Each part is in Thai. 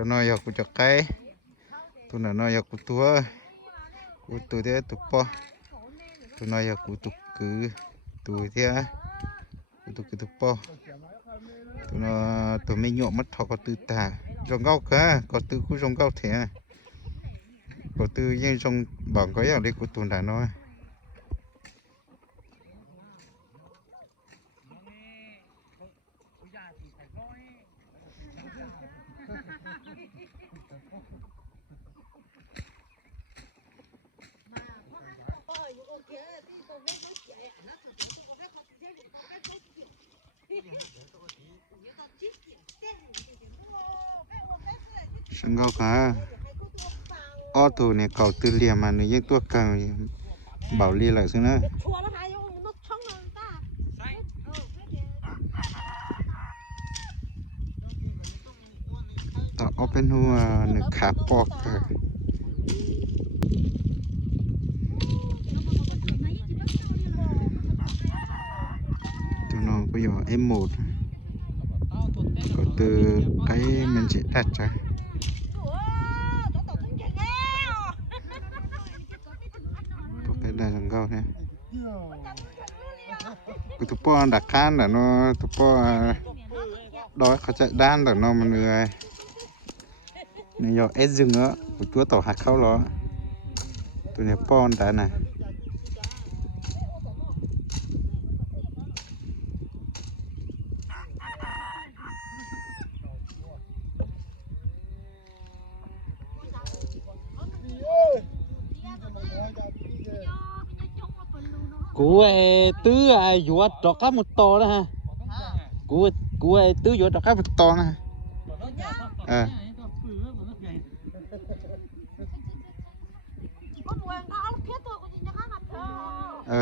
cho nó giờ cụ cho cái tụi nó giờ cụ tua cụ tụi thế tụi po tụi nó giờ cụ tụi thế cụ tụi po tụi nó tụi mình nhộn mất thọ có từ tà rong gạo cả có từ khu rong gạo thế có từ như rong bằng cái ở đây của tụi nó sân gạo cả ô tô này cầu tư liềm mà những tua càng bảo li lại xíu nữaต่อ open หัวหนึ่งขาปอกตัวน้องก็อยู่เอ็มโหมดก็ตัวไก่มันจะตัดจ้ะตัวไก่ได้ทั้งเก้าเนี่ยกูตัวป้อนดักข้านแต่เนาะตัวป้อđóiเขาจะด้านแต่นอมันเลยนี่ยอเอสจึงอ่ะตัวต่อหักเข้าล้อตัวนี้ป้อนแต่น่ะกูไอ้ตื้อไอ้หยวดดอกข้าวหมดโตแล้วฮะกูไอ้ตื้อหยวดดอกข้าวหมดโตนะตั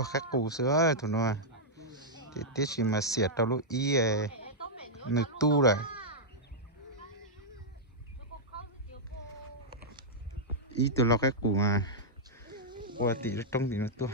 วแค่กูเสือถุนว่าที่ชิมาเสียตะลุอีหนึ่งตู้เลยอีตัวเราแค่กูมาปกติต้องตีนตัว